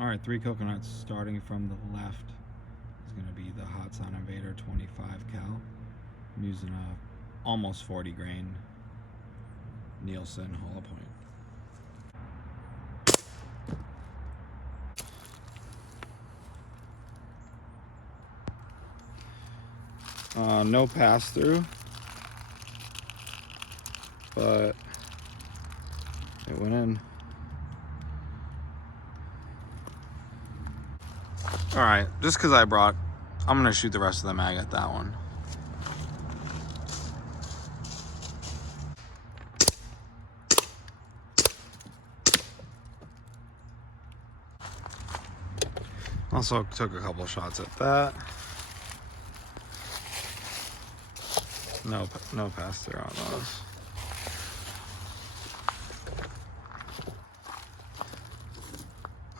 All right, 3 coconuts starting from the left is going to be the Hatsan Invader 25 cal. I'm using a almost 40 grain Nielsen hollow point. No pass through, but it went in. All right, just because I'm gonna shoot the rest of the mag at that one. Also took a couple shots at that. No pass through on those.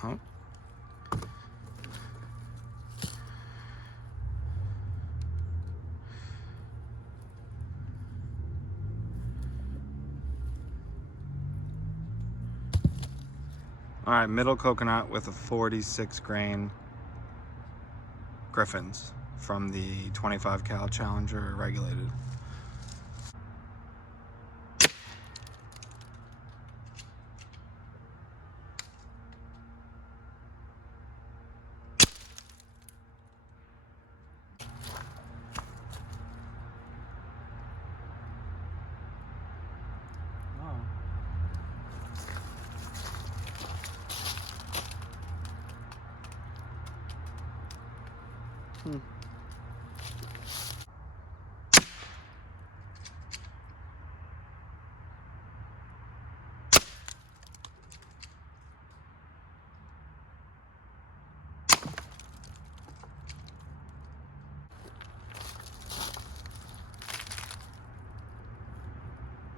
Oh. All right, middle coconut with a 46 grain Griffins from the 25 cal Challenger regulated.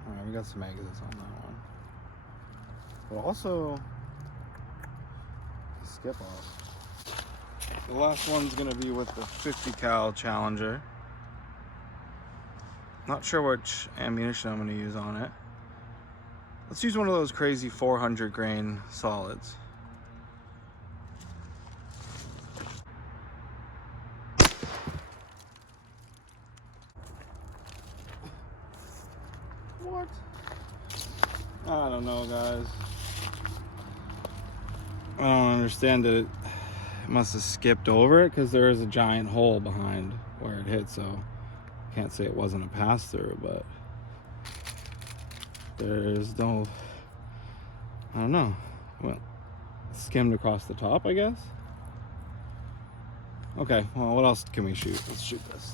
Alright, we got some exits on that one. But also, skip off. The last one's gonna be with the 50 cal Challenger. Not sure which ammunition I'm gonna use on it. Let's use one of those crazy 400 grain solids. What? I don't know, guys. I don't understand it. It must have skipped over it because there is a giant hole behind where it hit, so I can't say it wasn't a pass-through, but there's no, I don't know. Well, skimmed across the top, I guess. Okay, well, what else can we shoot? Let's shoot this.